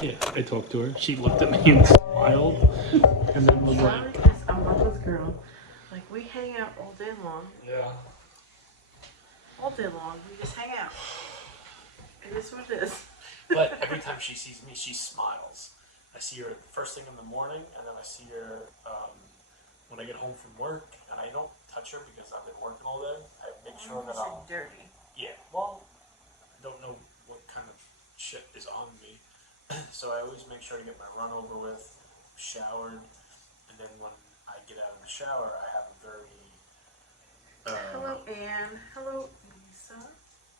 Yeah, I talked to her. She looked at me and smiled, and then was Charlie like, is a mama's girl. Like, we hang out all day long. "Yeah." All day long. We just hang out. It is what it is. But every time she sees me, she smiles. I see her the first thing in the morning, and then I see her when I get home from work, and I don't touch her because I've been working all day. I make sure that I'll. dirty. Yeah, well, I don't know what kind of shit is on me, so I always make sure to get my run over with, showered, and then when I get out of the shower, I have a very. Hello, Anne. Hello, Lisa.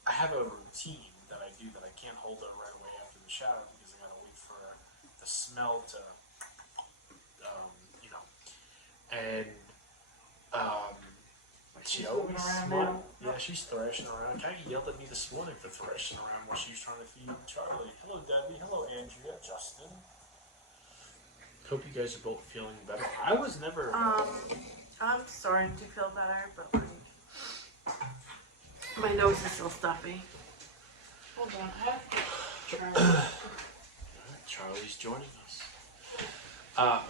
I have a routine that I do that I can't hold her right away after the shower because I gotta wait for the smell to, you know, and she She's always moving around smiles. now. Yeah, she's thrashing around. Kind of yelled at me this morning for thrashing around while she was trying to feed Charlie. Hello, Debbie. Hello, Andrea. Justin. Hope you guys are both feeling better. I was never. I'm starting to feel better, but like, my nose is still stuffy. Hold on, I have to get Charlie. Charlie's joining us.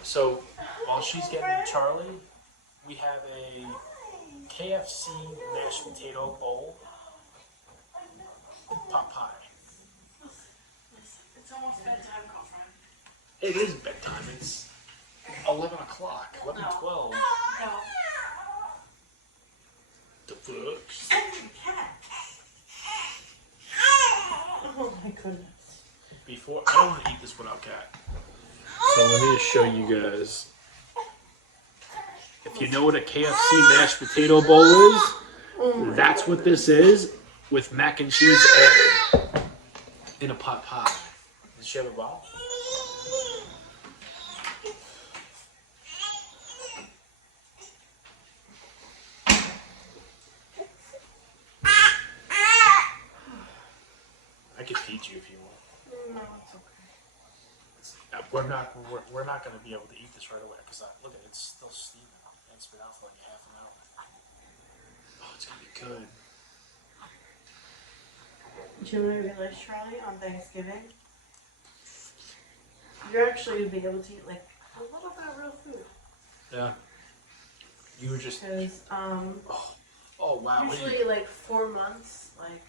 So while she's getting Charlie, we have a KFC mashed potato bowl, pot pie. It's almost bedtime, girlfriend. It is bedtime. It's 11 o'clock. 11:12. No. The fuck? Cat. Oh my goodness. Before I don't want to eat this without cat. So let me just show you guys. If you know what a KFC mashed potato bowl is, that's what this is with mac and cheese added in a pot pie. Does she have a bowl? I could feed you if you want. No, it's okay. We're not going to be able to eat this right away because look at it, it's still steaming. It's been out for like half an hour. Oh, it's gonna be good. Do you know what I realized, Charlie, on Thanksgiving? You're actually going to be able to eat like a little bit of real food. Yeah. You were just. Because, Oh wow. usually like 4 months, like,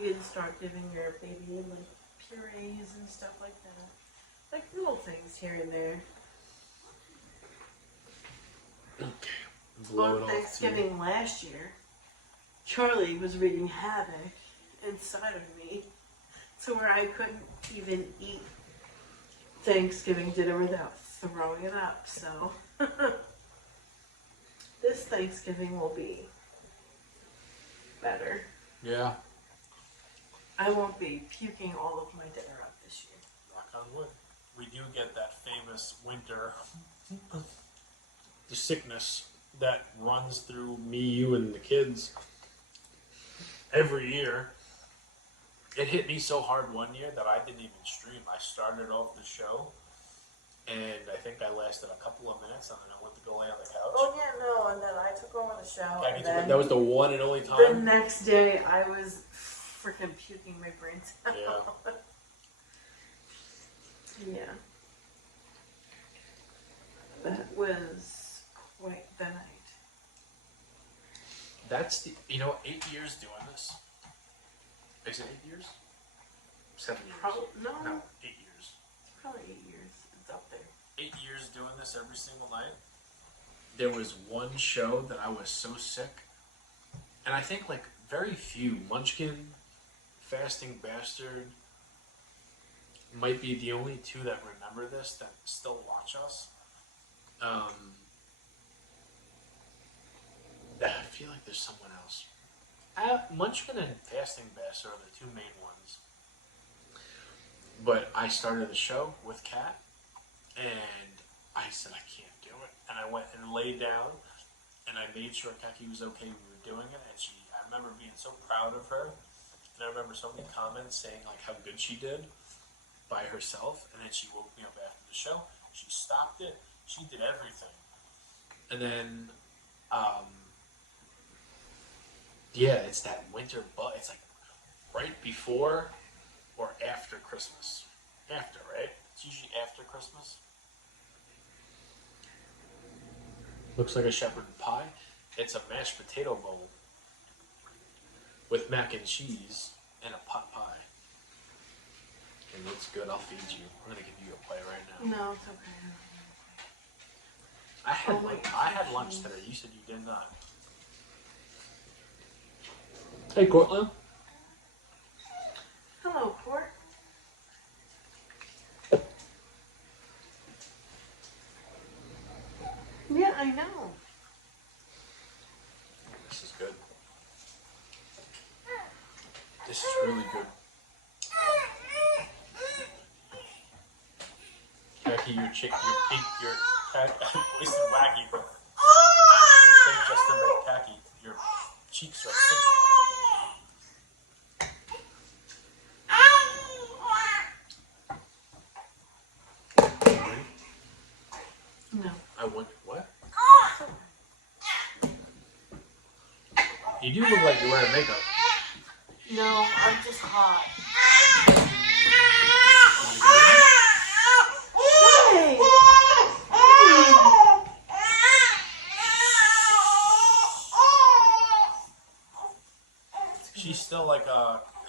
you can start giving your baby like purees and stuff like that. Like little things here and there. Okay. Blow it On off. Thanksgiving last year, Charlie was wreaking havoc inside of me to where I couldn't even eat Thanksgiving dinner without throwing it up. So this Thanksgiving will be better. Yeah. I won't be puking all of my dinner up this year. Knock on wood. We do get that famous winter, the sickness that runs through me, you, and the kids every year. It hit me so hard one year that I didn't even stream. I started off the show, and I think I lasted a couple of minutes, and then I went to go lay on the couch. Oh yeah, no, and then I took over the show. Yeah, And then that was the one and only the time. next day, I was freaking puking my brains out. Yeah. Yeah. That was quite the night. That's 8 years doing this. Is it 8 years? 7 years. No, No, 8 years. it's probably 8 years. It's up there. 8 years doing this every single night. There was one show that I was so sick, and I think like very few, Munchkin, Fasting Bastard, might be the only two that remember this that still watch us. I feel like there's someone else. Munchkin and Fasting Bastard are the two main ones. But I started the show with Kat, and I said I can't do it, and I went and laid down, and I made sure Kaki was okay. We were doing it, and I remember being so proud of her, and I remember so many comments saying like how good she did by herself, and then she woke me up after the show. She stopped it. She did everything, and then, yeah, it's that winter, but it's like right before or after Christmas. after, right? It's usually after Christmas. Looks like a shepherd pie. It's a mashed potato bowl with mac and cheese and a pot pie. And it's good. I'll feed you. I'm gonna give you a bite right now. No, it's okay. I had lunch today. You said you did not. Hey, Cortland. Hello, Court. Yeah, I know. This is good. This is really good. Jackie, your voice is wacky, but just to make tacky, your cheeks are pink. No. I want what? You do look like you're wearing makeup. No, I'm just hot. Hey! She's still like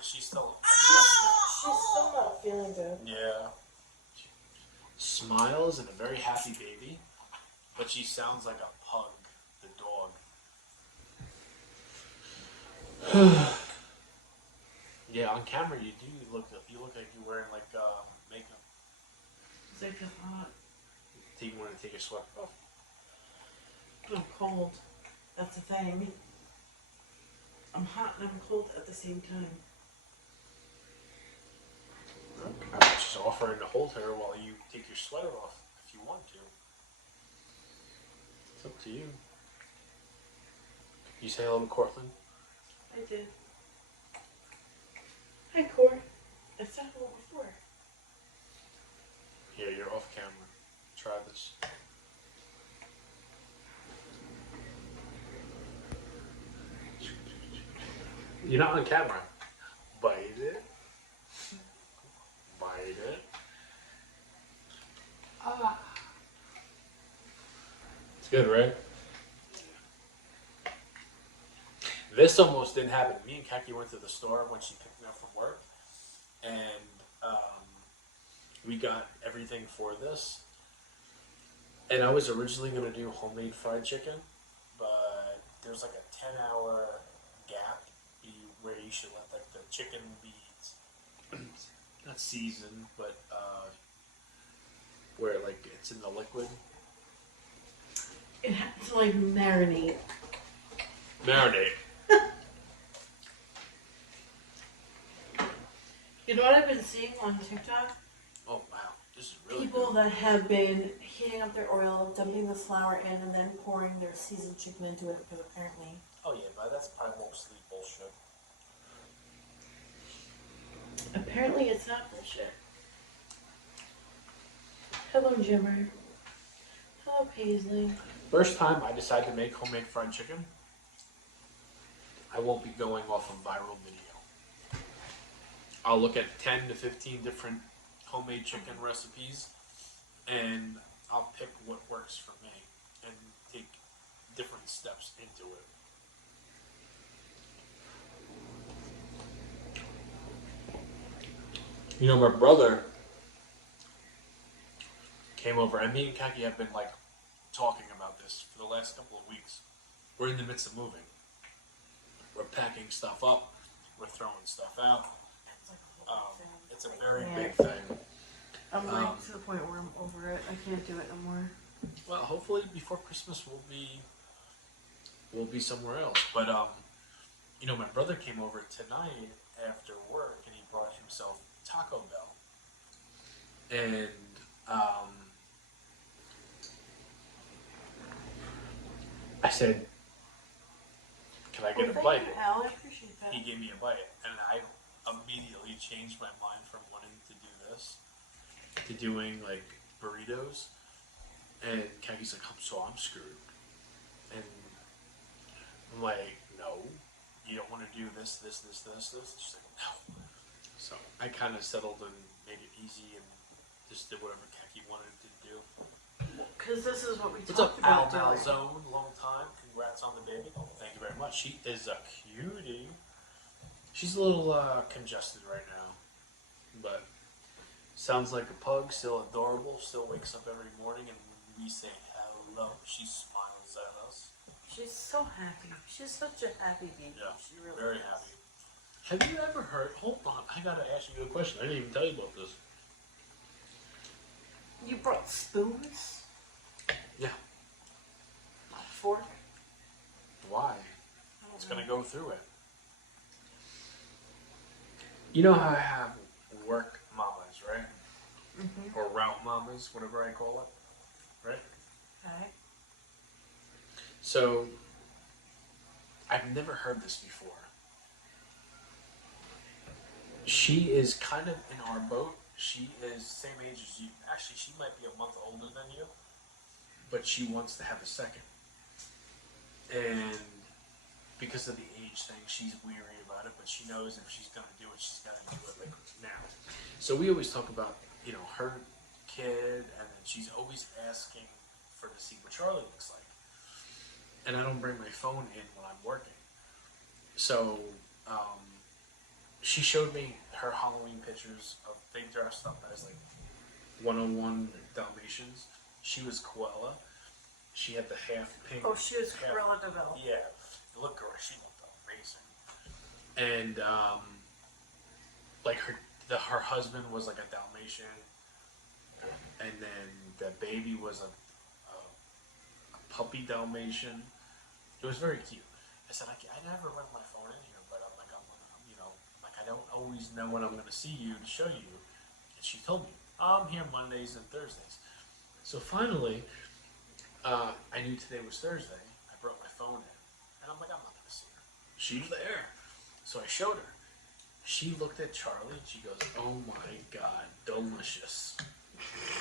she's still She's still not feeling good. yeah. She smiles and a very happy baby, but she sounds like a pug, the dog. Yeah, on camera you look like you're wearing like makeup. It's like I'm hot. Do you want to take your sweater off? I'm cold. That's the thing. I'm hot and I'm cold at the same time. I'm just offering to hold her while you take your sweater off if you want to. It's up to you. You say hello to Cortland? I did. Hi, Court. I said hello before. Here, you're off camera. Try this. You're not on camera. Bite it. Bite it. Ah. It's good, right? This almost didn't happen. Me and Kaki went to the store when she picked me up from work, and we got everything for this. And I was originally going to do homemade fried chicken, but there's like a 10-hour gap where you should let like the chicken be not seasoned, but where like it's in the liquid. It had to like marinate. Marinate. You know what I've been seeing on TikTok? Oh wow, this is really People good. that have been heating up their oil, dumping the flour in, and then pouring their seasoned chicken into it because apparently. Oh yeah, but that's probably mostly bullshit. Apparently it's not bullshit. Hello, Jimmer. Hello, Paisley. First time I decide to make homemade fried chicken, I won't be going off of viral video. I'll look at 10 to 15 different homemade chicken recipes, and I'll pick what works for me and take different steps into it. You know, my brother came over, and me and Kaki have been like talking about this for the last couple of weeks. We're in the midst of moving. We're packing stuff up. We're throwing stuff out. It's a very big thing. I'm like to the point where I'm over it. I can't do it no more. Well, hopefully before Christmas we'll be somewhere else. But you know, my brother came over tonight after work, and he brought himself Taco Bell. And I said, "Can I get a bite?" You, Al. I appreciate that. He gave me a bite, and I immediately changed my mind from wanting to do this to doing like burritos. And Kaki's like, I'm screwed. And I'm like, no, you don't want to do this. She's like, no. So I kind of settled and made it easy and just did whatever Khaki wanted to do. Because this is what we What's up, talked about Al doing. Malzone? Long time. Congrats on the baby. Thank you very much. She is a cutie. She's a little congested right now, but sounds like a pug. Still adorable. Still wakes up every morning, and when we say hello, she smiles at us. She's so happy. She's such a happy baby. Yeah, She really very is. happy. Have you ever heard? Hold on, I gotta ask you a question. I didn't even tell you about this. You brought spoons? Yeah. Not a fork? Why? I don't It's know. gonna go through it. You know how I have work mamas, right? Mm-hmm. Or route mamas, whatever I call it, right? Okay. So, I've never heard this before. She is kind of in our boat. She is same age as you. Actually, she might be a month older than you, but she wants to have a second. And because of the age thing, she's weary about it, but she knows if she's going to do it, she's got to do it like now. So we always talk about, you know, her kid, and then she's always asking for to see what Charlie looks like. And I don't bring my phone in when I'm working. So she showed me her Halloween pictures of they dressed up as like 101 Dalmatians. She was Cruella. She had the half pink. Oh, she was half, Cruella de Vil. Yeah, it looked great. She looked amazing. And like her husband was like a Dalmatian, and then the baby was a puppy Dalmatian. It was very cute. I said, I never run my phone in here, but I'm like, you know, like I don't always know when I'm going to see you to show you. And she told me, I'm here Mondays and Thursdays. So finally, I knew today was Thursday. I brought my phone in, and I'm like, I'm not going to see her. She's there. So I showed her. She looked at Charlie, and she goes, oh my God, delicious.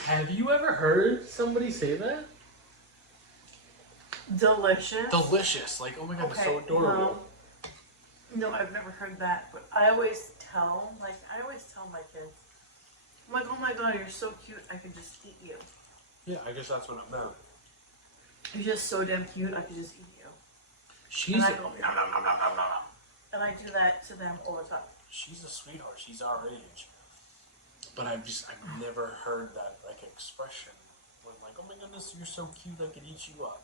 Have you ever heard somebody say that? Delicious. Delicious. Like, oh my God, it's so adorable. No, I've never heard that, but I always tell my kids, I'm like, oh my God, you're so cute, I could just eat you. Yeah, I guess that's what it meant. You're just so damn cute, I could just eat you. She's And I go, nom, nom, nom, nom, nom, nom. And I do that to them all the time. she's a sweetheart. She's our age. But I've never heard that like expression when like, oh my goodness, you're so cute, I could eat you up.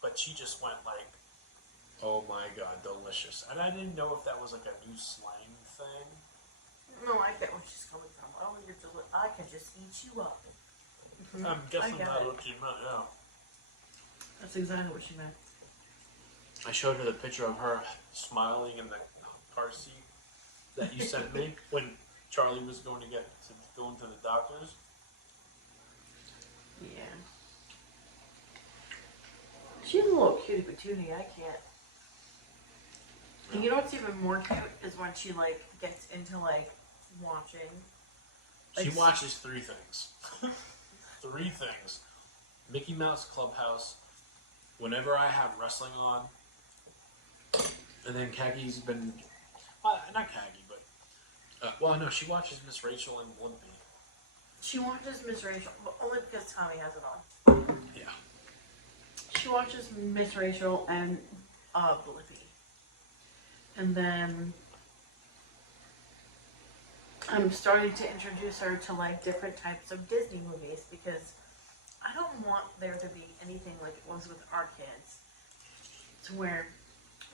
But she just went like, oh my God, delicious. And I didn't know if that was like a new slang thing. No, I get where she's coming from. Oh, I can just eat you up. Mm-hmm. I'm guessing I get that's it. what she meant, yeah. That's exactly what she meant. I showed her the picture of her smiling in the car seat that you sent me when Charlie was going to go into the doctor's. Yeah. She's a little cutie patootie, I can't. And you know what's even more cute is when she like gets into like watching. She Like, watches three things. Three things. Mickey Mouse Clubhouse, whenever I have wrestling on, and then Kagi's been, not Kagi, but, well, no, she watches Miss Rachel and Blimpie. She watches Miss Rachel, but only because Tommy has it on. Yeah. She watches Miss Rachel and Blippi. And then I'm starting to introduce her to like different types of Disney movies because I don't want there to be anything like it was with our kids, to where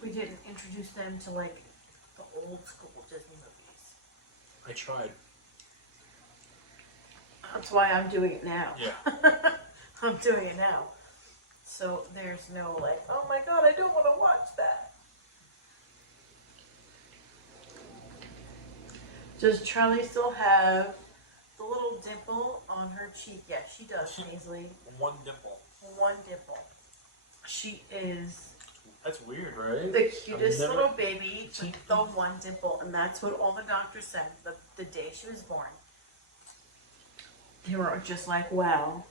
we didn't introduce them to like the old school Disney movies. I tried. That's why I'm doing it now. Yeah. I'm doing it now. So there's no like, oh my God, I don't want to watch that. Does Charlie still have the little dimple on her cheek? Yeah, she does, Paisley. One dimple. One dimple. She is That's weird, right? the cutest I've never- little baby with the one dimple, and that's what all the doctors said the day she was born. They were just like, wow,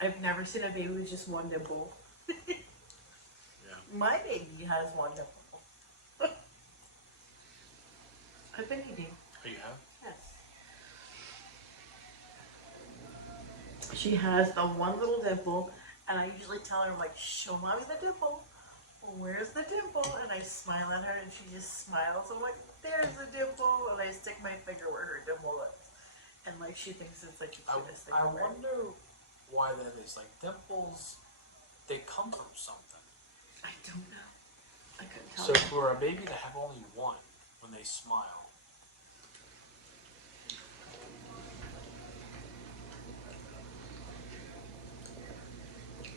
I've never seen a baby with just one dimple. Yeah. My baby has one dimple. I've been eating. Oh, you have? Yeah. She has the one little dimple, and I usually tell her, like, show mommy the dimple. Where's the dimple? And I smile at her, and she just smiles. I'm like, there's the dimple, and I stick my finger where her dimple is, and like she thinks it's like the cutest thing I ever. wonder why that is. Like dimples, they come from something. I don't know. I couldn't tell So you. for a baby to have only one when they smile,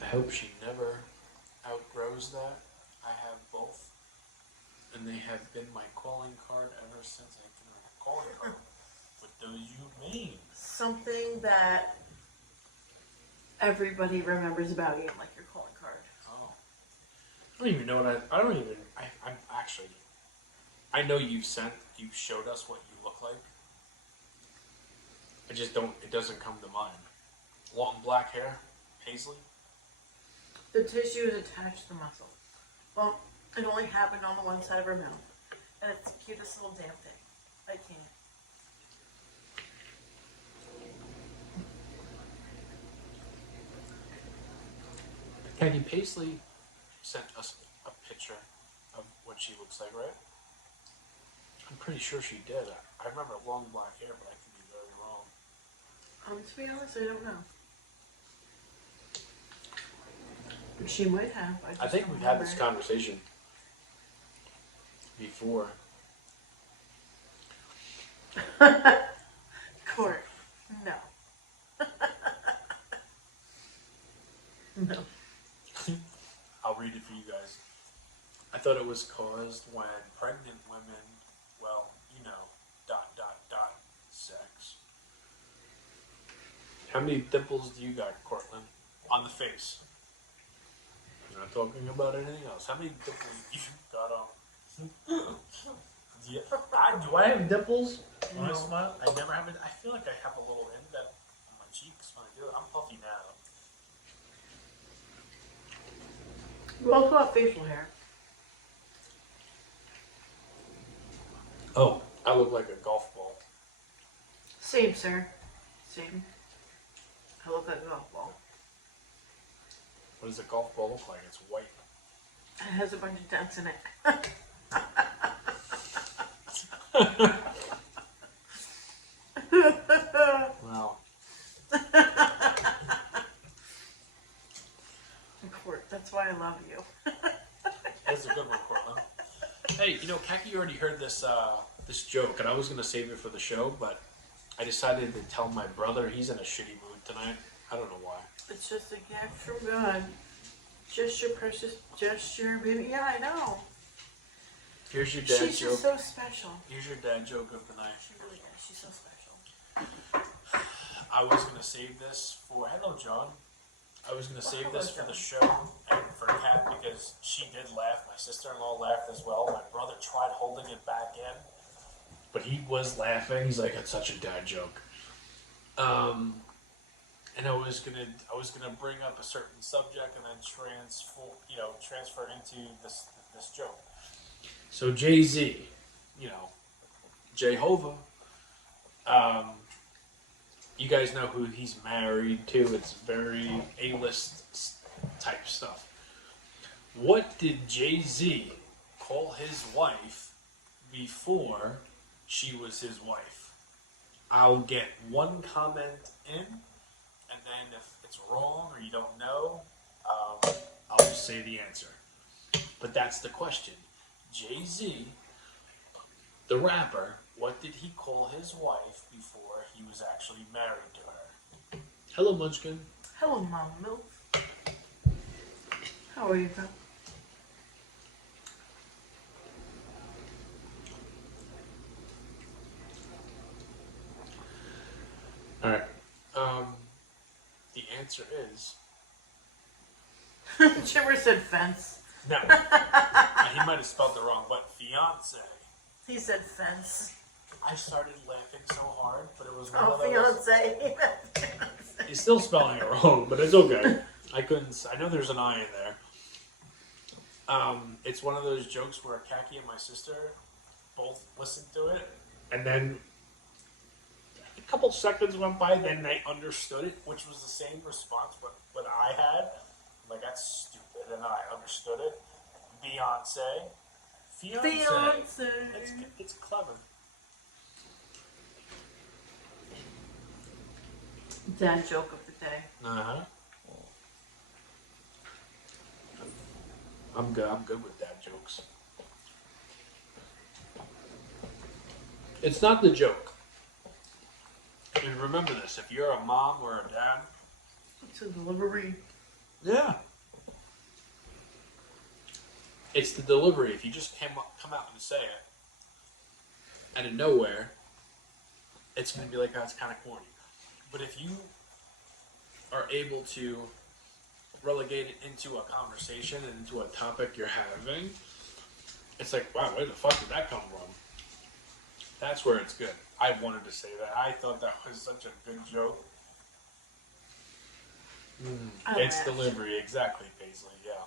I hope she never outgrows that. I have both, and they have been my calling card ever since I can write a calling card. What do you mean? Something that everybody remembers about you, like your calling card. Oh, I don't even know what I don't even. I'm actually. I know you showed us what you look like. I just don't. It doesn't come to mind. Long black hair, Paisley. The tissue is attached to the muscle. Well, it only happened on the one side of her mouth. And it's the cutest little damn thing. I can't. Kathy Paisley sent us a picture of what she looks like, right? I'm pretty sure she did. I remember long black hair, but I could be very wrong. To be honest, I don't know. She might have. I think we've had this conversation before. Court. No. No. I'll read it for you guys. I thought it was caused when pregnant women, well, you know, ... sex. How many dimples do you got, Cortland? On the face. You're not talking about anything else. How many dimples do you got on? Do I have dimples when I smile? I never have it. I feel like I have a little indent on my cheeks when I do it. I'm puffy now. You also have facial hair. Oh, I look like a golf ball. Same, sir. Same. I look like a golf ball. What does a golf ball look like? It's white. It has a bunch of dents in it. Wow. Court, that's why I love you. That's a good one, Cortland. Hey, you know, Kaki already heard this this joke, and I was going to save it for the show, but I decided to tell my brother. He's in a shitty mood tonight. I don't know why. It's just a gift from God. Just your precious gesture, baby. Yeah, I know. Here's your dad She's joke. just so special. Here's your dad joke of the night. She really is. She's so special. I was going to save this for... Hello, John. I was going to save this for the show and for Kat because she did laugh. My sister-in-law laughed as well. My brother tried holding it back in, but he was laughing. He's like, "It's such a dad joke." And I was gonna bring up a certain subject and then transfer into this joke. So Jay-Z, Jehovah. You guys know who he's married to. It's very A-list type stuff. What did Jay-Z call his wife before she was his wife? I'll get one comment in, and then if it's wrong or you don't know, I'll just say the answer. But that's the question. Jay-Z, the rapper, what did he call his wife before he was actually married to her? Hello, Munchkin. Hello, Mom Milk. How are you, bro? All right. The answer is Chipper said fence. no. He might have spelled it wrong, but fiance. He said fence. I started laughing so hard, but it was one Oh, of those. fiance. He's still spelling it wrong, but it's okay. I know there's an I in there. It's one of those jokes where Kaki and my sister both listened to it, and then couple seconds went by, then they understood it, which was the same response what I had. I'm like, that's stupid, and I understood it. Beyonce. Fiance. It's clever. Dad joke of the day. Uh-huh. I'm good with dad jokes. It's not the joke. And remember this, if you're a mom or a dad. It's a delivery. Yeah. It's the delivery. If you just come out and say it, out of nowhere, it's going to be like, that's kind of corny. But if you are able to relegate it into a conversation and into a topic you're having, it's like, wow, where the fuck did that come from? That's where it's good. I wanted to say that. I thought that was such a good joke. It's delivery, exactly, Paisley, yeah.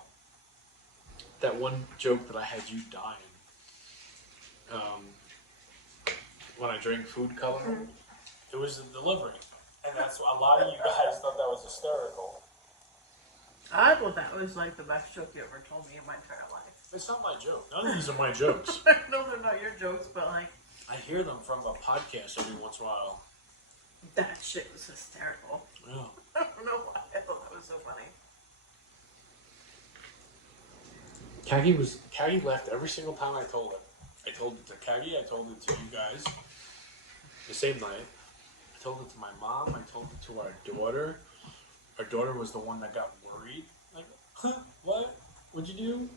That one joke that I had you dying. When I drank food coloring, it was the delivery. And that's why a lot of you guys thought that was hysterical. I thought that was like the best joke you ever told me in my entire life. It's not my joke. None of these are my jokes. No, they're not your jokes, but like... I hear them from a podcast every once in a while. That shit was hysterical. Yeah. I don't know why. I thought that was so funny. Kagi left every single time I told it. I told it to Kagi, I told it to you guys. The same night. I told it to my mom, I told it to our daughter. Our daughter was the one that got worried. Like, huh, what? What'd you do?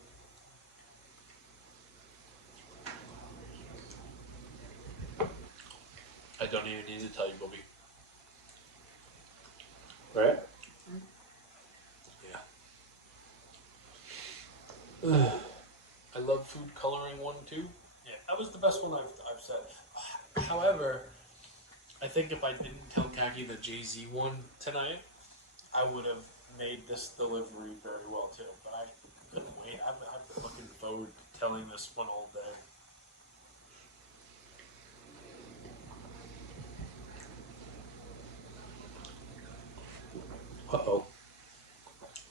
I don't even need to tell you, Bobby. Right? Yeah. I love food coloring one too. Yeah, that was the best one I've said. However, I think if I didn't tell Kaki the Jay-Z one tonight, I would have made this delivery very well too. But I couldn't wait. I've been looking forward to telling this one all day. Uh-oh.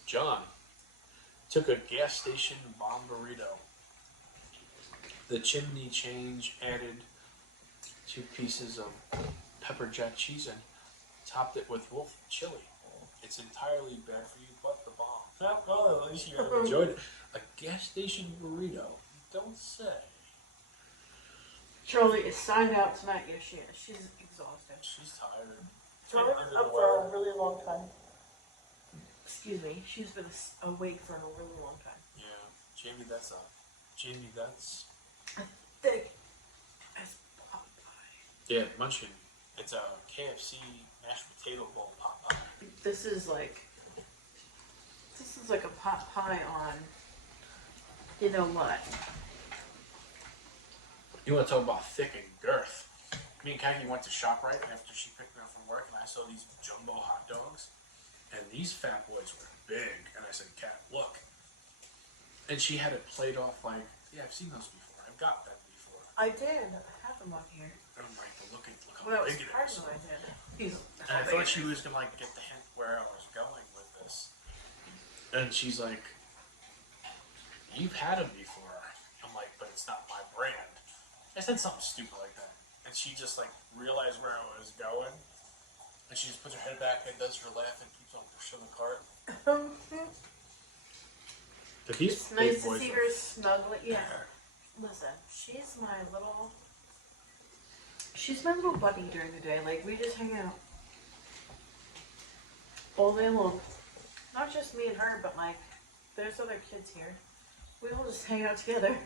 John took a gas station bomb burrito. The chimney change added 2 pieces of pepper jack cheese and topped it with wolf chili. It's entirely bad for you, but the bomb. Oh, well, at least you enjoyed it. A gas station burrito. Don't say. Charlie is signed out tonight. Yes, she is. She's exhausted. She's tired. Charlie's up for a really long time. Excuse me. She's been awake for a really long time. Yeah. Jamie, that's Thick as Popeye. Yeah, Munchkin. It's a KFC mashed potato bowl Popeye. This is like a pot pie on, you know what? You want to talk about thick and girth? Me and Kaki went to ShopRite after she picked me up from work, and I saw these jumbo hot dogs, and these fat boys were big. And I said, "Kat, look." And she had it played off like, "Yeah, I've seen those before. I've got them before." I did. I have them on here. And I'm like, "But look how Well, that was big it part is." of what I did. And I thought she was gonna like get the hint where I was going with this. And she's like, "You've had them before." I'm like, "But it's not my brand." I said something stupid like that. And she just like realized where I was going. And she just puts her head back and does her laugh and keeps on pushing the cart. It's nice to see her snuggling. Yeah. Listen, she's my little buddy during the day. Like, we just hang out all day long. Not just me and her, but like, there's other kids here. We all just hang out together.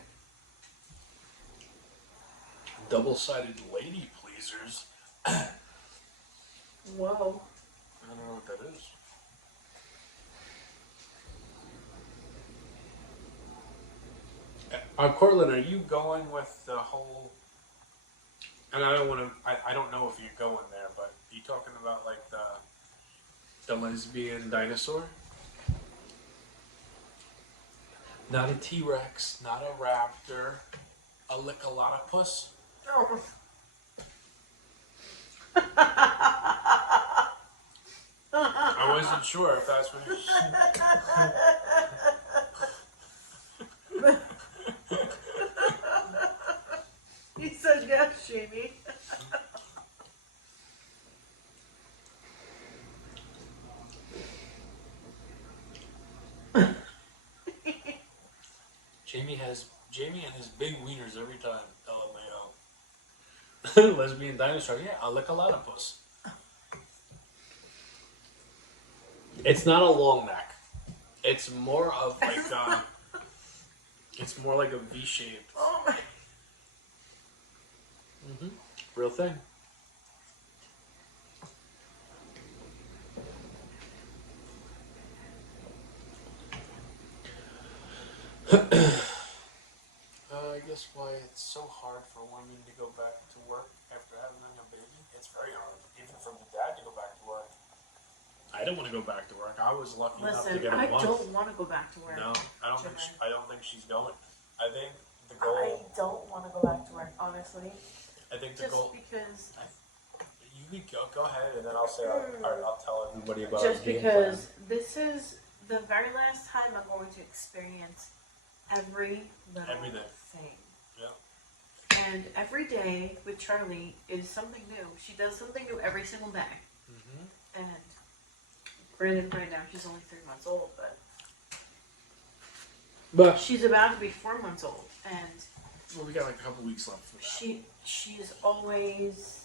Double-sided lady pleasers. Whoa. I don't know what that is. Cortland, are you going with the whole? And I don't want to. I don't know if you're going there, but are you talking about like the lesbian dinosaur? Not a T-Rex, not a raptor, a lickalotopus. Oh. I wasn't sure if that's what He said yes, Jamie. Jamie and his big wieners every time. LMAO. Lesbian dinosaur. Yeah, I'll lick a lot of puss. It's not a long neck. It's more of like it's more like a V shape. Oh my. Real thing. I guess why it's so hard for women to go back to work after having a baby. It's very hard, even for the dad to go back to work. I don't want to go back to work. I was lucky enough to Listen, get a I month. don't want to go back to work. No, I don't think. Jimmy. I don't think she's going. I think the I goal. don't want to go back to work, honestly. I think the Just goal. because. You could go ahead, and then I'll say I'll tell everybody about. Just game because this is the very last time I'm going to experience every little Everything. thing. Yeah. And every day with Charlie is something new. She does something new every single day. Mm-hmm. And granted, right now she's only 3 months old, but she's about to be 4 months old, and Well, we got like a couple weeks left for that. she's always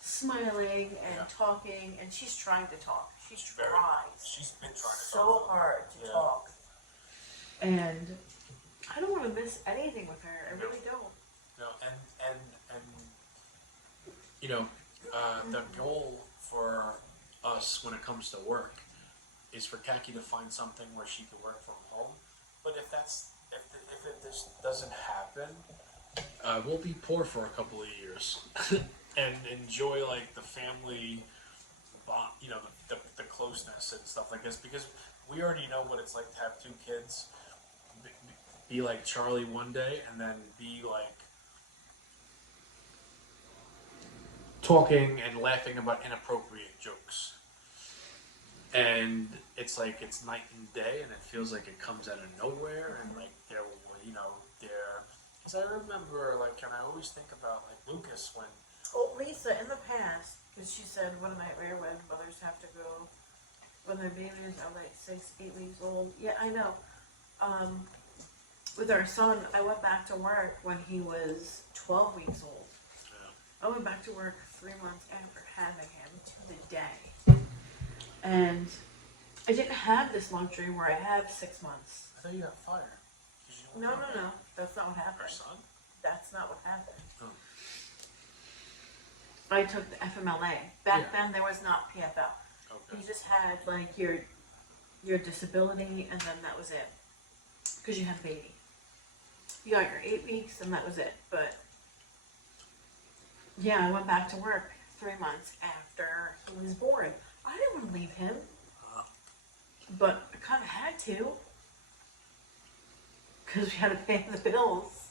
smiling and Yeah. talking, and she's trying to talk. She She's tries She's been trying to so talk. hard to Yeah. talk, and I don't want to miss anything with her. I really don't. No, and you know, the goal for us when it comes to work is for Kaki to find something where she can work from home. But if it just doesn't happen, we'll be poor for a couple of years and enjoy like the family bond, you know, the closeness and stuff like this, because we already know what it's like to have 2 kids, be like Charlie one day and then be like talking and laughing about inappropriate jokes. And it's like it's night and day, and it feels like it comes out of nowhere, and like they're, you know, because I remember, like, and I always think about like Lucas when Well, Lisa, in the past, because she said one nightmare when mothers have to go when their babies are like 6, 8 weeks old. Yeah, I know. With our son, I went back to work when he was 12 weeks old. I went back to work 3 months after having him to the day. And I didn't have this luxury where I have 6 months. I thought you got fired. No. That's not what happened. Our son? That's not what happened. Oh. I took the FMLA. Back Yeah. then, there was not PFL. Okay. You just had like your disability, and then that was it. Because you had a baby. You got your 8 weeks, and that was it. But yeah, I went back to work 3 months after he was born. I didn't want to leave him, but I kind of had to. Because we had to pay the bills.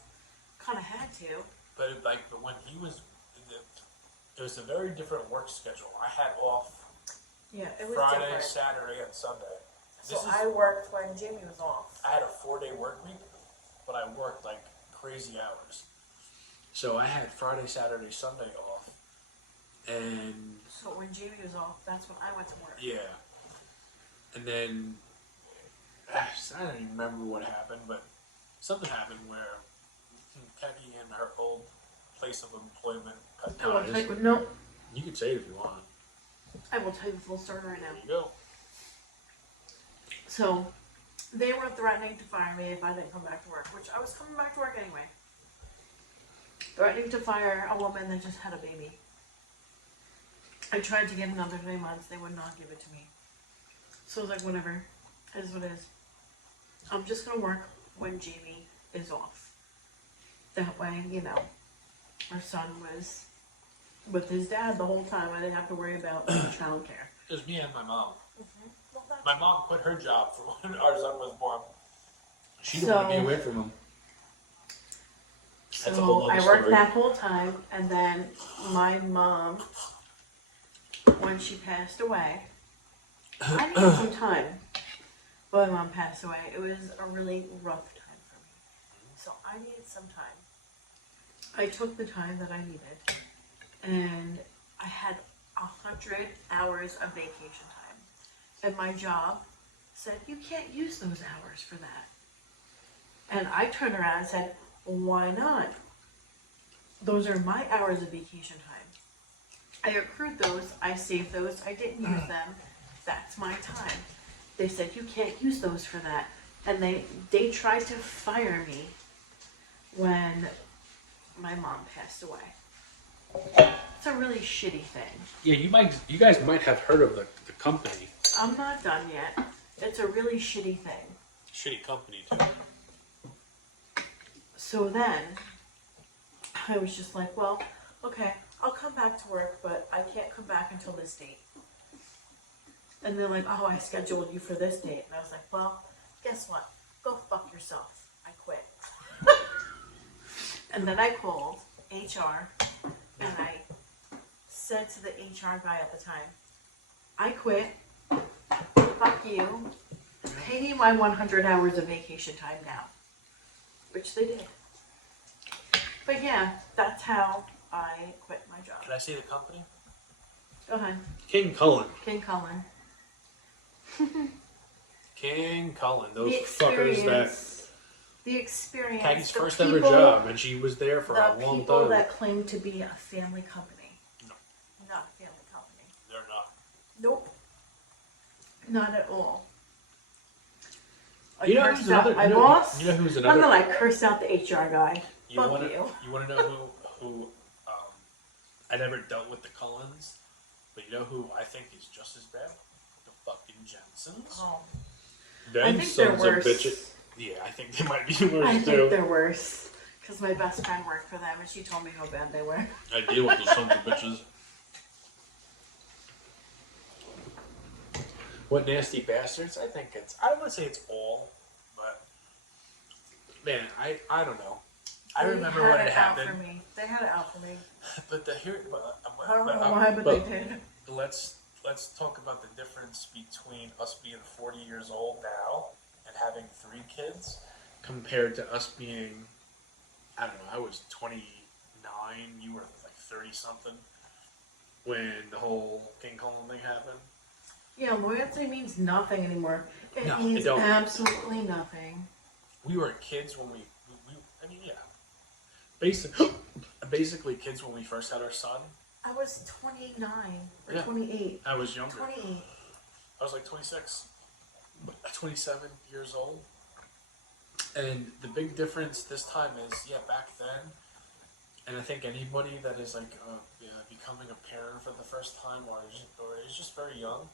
Kind of had to. But when he was, it was a very different work schedule. I had off Yeah, it was Friday, different. Saturday, and Sunday. So I worked when Jamie was off. I had a 4-day work week, but I worked like crazy hours. So I had Friday, Saturday, Sunday off, and So when Jamie was off, that's when I went to work. yeah, and then I don't even remember what happened, but something happened where Kaki and her old place of employment cut I will ties. tell you, no, You can say it if you want. I will tell you the full story right now. There you go. So, they were threatening to fire me if I didn't come back to work, which I was coming back to work anyway. Threatening to fire a woman that just had a baby. I tried to get another 3 months, they would not give it to me. So I was like, whatever, it is what it is. I'm just gonna work when Jamie is off. That way, you know, our son was with his dad the whole time. I didn't have to worry about childcare. It was me and my mom. Well, that's My mom quit her job for when our son was born. She didn't So- want to be away from him. That's a So whole other I worked story. that whole time, and then my mom, when she passed away, I needed some time. When my mom passed away, it was a really rough time for me. So I needed some time. I took the time that I needed, and I had 100 hours of vacation time. And my job said, you can't use those hours for that. And I turned around and said, why not? Those are my hours of vacation time. I accrued those, I saved those, I didn't use them. That's my time. They said, you can't use those for that. And they tried to fire me when my mom passed away. It's a really shitty thing. Yeah, you guys might have heard of the company. I'm not done yet. It's a really shitty thing. Shitty company, too. So then, I was just like, well, okay, I'll come back to work, but I can't come back until this date. And they're like, oh, I scheduled you for this date. And I was like, well, guess what? Go fuck yourself. I quit. And then I called HR, and I said to the HR guy at the time, I quit. Fuck you. Pay me my 100 hours of vacation time now. Which they did. But yeah, that's how I quit my job. Can I see the company? Go ahead. King Cullen. King Cullen. King Cullen. Those The fuckers that... The experience. Caggie's the first people, ever job, and she was there for a the long people time. that claim to be a family company. No. Not a family company. They're not. Nope. Not at all. I You know cursed who's out another... my boss. You know who's And another... then I cursed out the HR guy. You Fuck wanna, you. You want to know who I never dealt with the Cullens, but you know who I think is just as bad? The fucking Jensens. Oh. Them I think they're sons of worse. bitches. Yeah, I think they might be worse I too. think they're worse. Because my best friend worked for them and she told me how bad they were. I deal with those sons of bitches. What nasty bastards? I think it's... I don't want to say it's all, but... Man, I don't know. I remember when it happened. They had it out for me. But the here... I don't know why, but they did. Let's talk about the difference between us being 40 years old now and having 3 kids compared to us being, I don't know, I was 29, you were like 30 something when the whole King Cullen thing happened. Yeah, loyalty means nothing anymore. It No, means it don't. absolutely nothing. We were kids when we I mean, yeah. Basically kids when we first had our son. I was 29 or Yeah. 28. I was younger. 28. I was like 26, 27 years old. And the big difference this time is, yeah, back then, and I think anybody that is like becoming a parent for the first time or is just very young,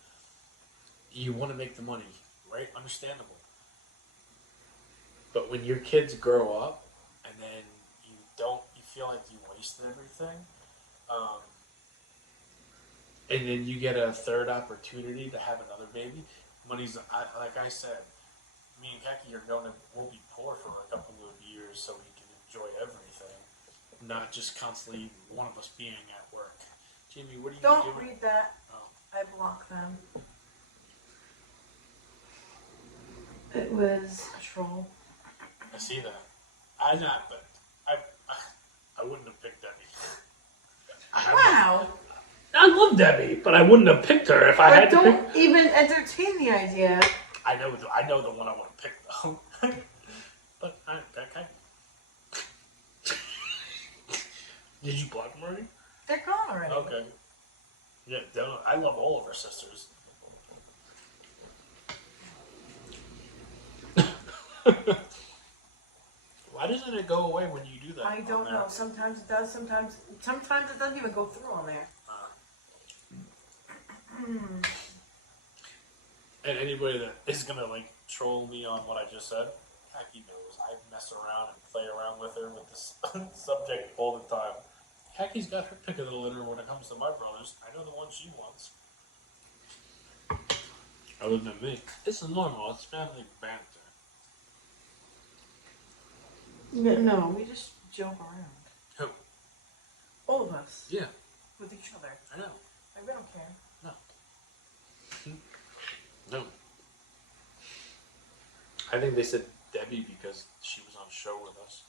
you want to make the money, right? Understandable. But when your kids grow up and then you feel like you wasted everything, and then you get a third opportunity to have another baby. Money's, like I said, me and Kaki we'll be poor for a couple of years so we can enjoy everything, not just constantly one of us being at work. Jamie, what are you Don't doing? read that. Oh. I block them. It was a troll. I see that. But I wouldn't have picked Debbie. Wow. I love Debbie, but I wouldn't have picked her if I had to pick. Don't even entertain the idea. I know the one I want to pick though. But okay. Did you block them already? They're gone already. Okay. Yeah, I love all of her sisters. Why doesn't it go away when you do that? I don't know. Sometimes it does. Sometimes it doesn't even go through on there. And anybody that is gonna like troll me on what I just said, Kaki knows I mess around and play around with her with this subject all the time. Kaki's got her pick of the litter when it comes to my brothers. I know the one she wants. Other than me, it's normal. It's family banter. No, we just joke around. Who? All of us. Yeah, With each other. I know. Like, we don't care. No. No. I think they said Debbie because she was on a show with us.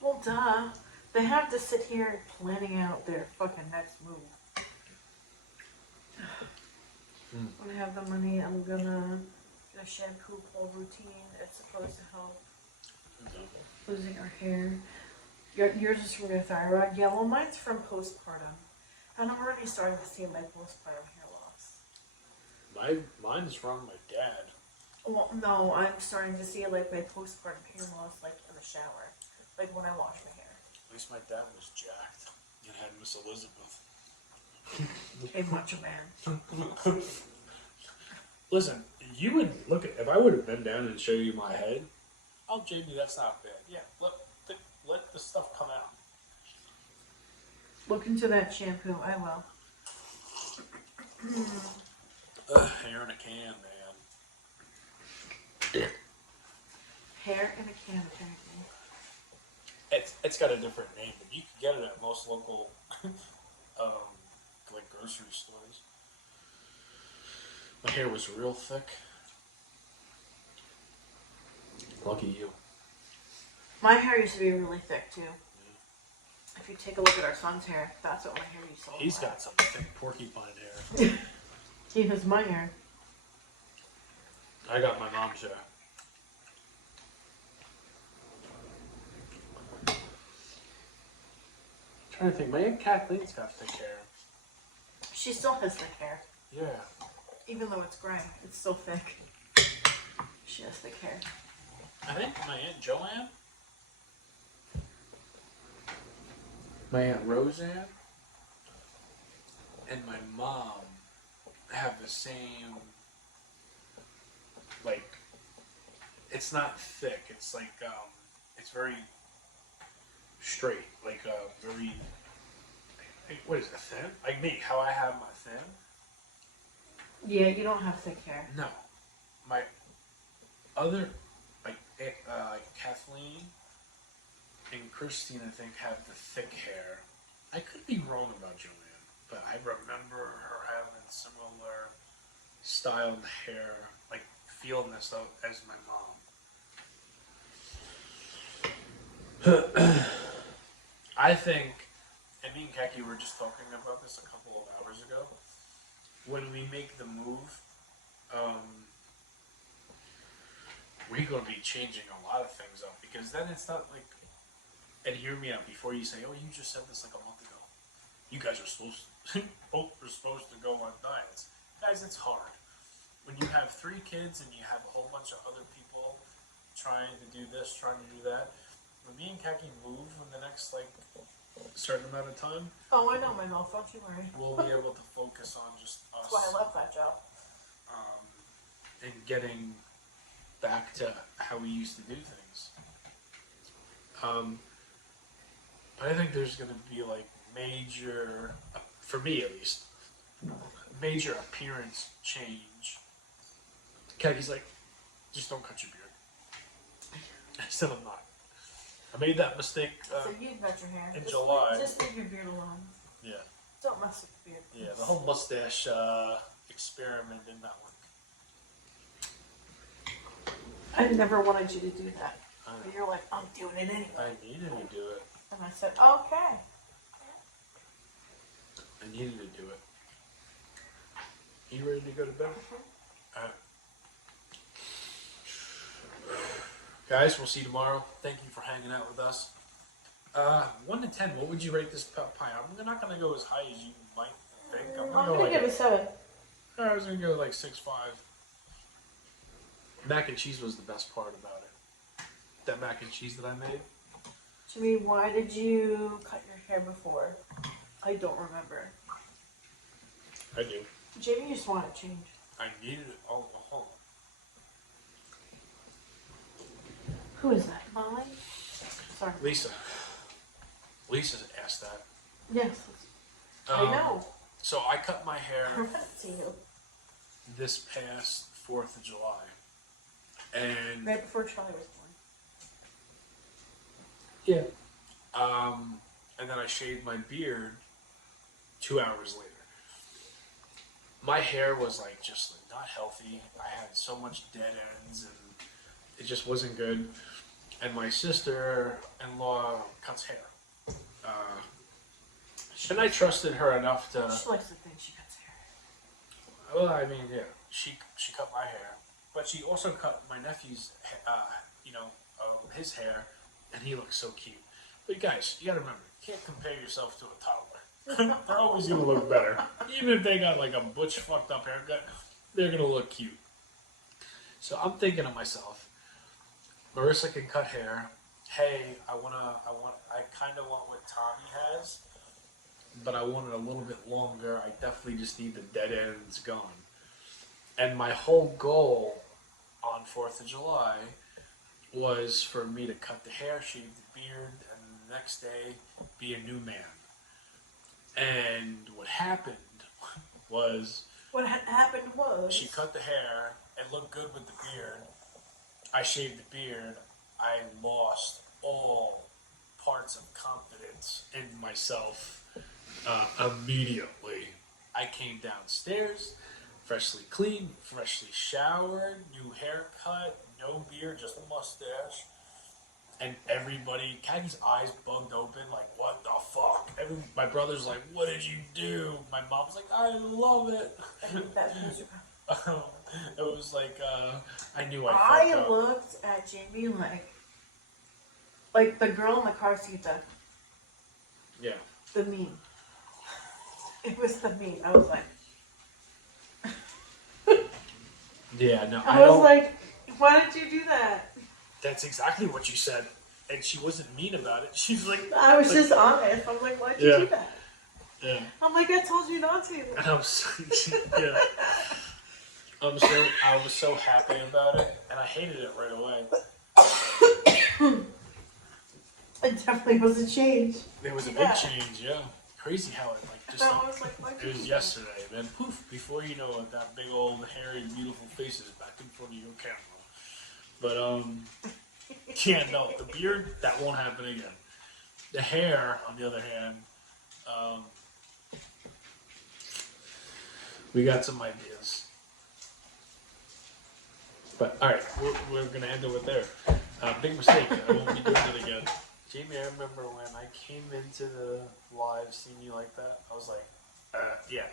Well, duh. They have to sit here planning out their fucking next move. When I have the money, I'm gonna get a shampoo pull routine. It's supposed to help losing our hair. Yours is from your thyroid. Yeah, well, mine's from postpartum. And I'm already starting to see my postpartum hair loss. Mine's from my dad. Well, no, I'm starting to see like my postpartum hair loss, like in the shower, like when I wash my hair. At least my dad was jacked and had Miss Elizabeth. A macho man. Listen, you would look at if I would have been down and show you my head. Oh, JB, that's not bad. Yeah, let the stuff come out. Look into that shampoo. I will. Hair in a can, man. Hair in a can, apparently. It's got a different name, but you can get it at most local, like grocery stores. My hair was real thick. Lucky you. My hair used to be really thick too. If you take a look at our son's hair, that's what my hair used to look He's like. got some thick porcupine hair. He has my hair. I got my mom's hair. Trying to think, my Aunt Kathleen's got thick hair. She still has thick hair. Yeah. Even though it's gray, it's still thick. She has thick hair. I think my Aunt Joanne, my Aunt Roseanne, and my mom have the same, like, it's not thick, it's like, it's very straight, like, very, what is it, thin? Like me, how I have my thin? Yeah, you don't have thick hair. No. My other, like Kathleen and Christine, I think, have the thick hair. I could be wrong about Joanne, but I remember her having similar styled hair, like feeling this out as my mom. I think, and me and Kaki were just talking about this a couple of hours ago. When we make the move, we're going to be changing a lot of things up, because then it's not like, and hear me out before you say, oh, you just said this like a month ago. You guys are both were supposed to go on diets. Guys, it's hard. When you have 3 kids and you have a whole bunch of other people trying to do this, trying to do that, when me and Kaki move in the next, like, certain amount of time, Oh, I know my mouth. Don't you worry. we'll be able to focus on just us. That's why I love that job. And getting back to how we used to do things. But I think there's going to be like major, for me at least, major appearance change. Kaki's like, just don't cut your beard. I said I'm not. I made that mistake So you cut your hair. in Just July. Just leave your beard alone. Yeah. Don't mess with the beard. Yeah, the whole mustache experiment did not work. I never wanted you to do that. I, But you're like, I'm doing it anyway. I needed to do it. And I said, okay. I needed to do it. You ready to go to bed? Alright. Guys, we'll see you tomorrow. Thank you for hanging out with us. 1 to 10, what would you rate this pie? I'm not going to go as high as you might think. I'm I'm going gonna to give it 7. I was going to go like 6.5. Mac and cheese was the best part about it. That mac and cheese that I made. Jimmy, why did you cut your hair before? I don't remember. I do. Jamie just wanted to change. I needed it all. Hold on. Who is that? Molly? Sorry. Lisa asked that. Yes. I know. So I cut my hair I read it to you. this past 4th of July. And Right before Charlie was born. yeah. And then I shaved my beard 2 hours later. my hair was like just like, not healthy. I had so much dead ends, and it just wasn't good. And my sister-in-law cuts hair, and I trusted her enough to. She likes to think she cuts hair. Well, I mean, yeah, she cut my hair, but she also cut my nephew's, his hair, and he looks so cute. But guys, you gotta remember, you can't compare yourself to a toddler. They're always gonna look better, even if they got like a butch, fucked up haircut. They're gonna look cute. So I'm thinking to myself, Marissa can cut hair. Hey, I kind of want what Tommy has, but I want it a little bit longer. I definitely just need the dead ends gone. And my whole goal on 4th of July was for me to cut the hair, shave the beard, and the next day be a new man. And what happened was... happened was... She cut the hair. It looked good with the beard. I shaved the beard. I lost all parts of confidence in myself immediately. I came downstairs, freshly cleaned, freshly showered, new haircut, no beard, just a mustache. And everybody, Caggie's eyes bugged open, like, what the fuck? My brother's like, what did you do? My mom's like, I love it. It was like, I knew I fucked up. I looked at Jamie like the girl in the car seat, Yeah. the meme. It was the meme. I was like... Yeah, no, I was like, why did you do that? That's exactly what you said. And she wasn't mean about it. She's like... I was just honest. I'm like, why'd you do that? Yeah. I'm like, I told you not to. And I was so happy about it, and I hated it right away. It definitely was a change. It was a big change, yeah. Crazy how it it was yesterday, man. Poof! Before you know it, that big old hairy, beautiful face is back in front of your camera. But yeah, no, the beard that won't happen again. The hair, on the other hand, we got some ideas. But all right, we're gonna end it with there. Big mistake. I won't be doing it again. Jamie, I remember when I came into the live seeing you like that. I was like, yeah,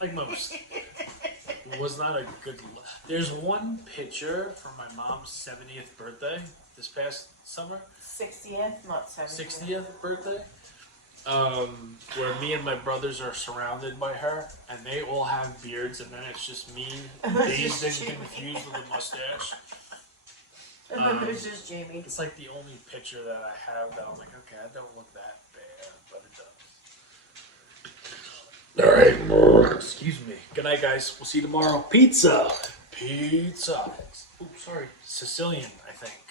like most. It was not a good. There's one picture from my mom's 70th birthday this past summer. 60th, not 70th. 60th birthday. Where me and my brothers are surrounded by her, and they all have beards, and then it's just me, dazed and confused with a mustache. And then there's just Jamie. It's like the only picture that I have that I'm like, okay, I don't look that bad, but it does. Alright, excuse me. Good night, guys. We'll see you tomorrow. Pizza! Pizza! Oh, sorry. Sicilian, I think.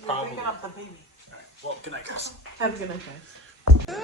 You're picking up the baby. Alright, well, good night, guys. Have a good night, guys.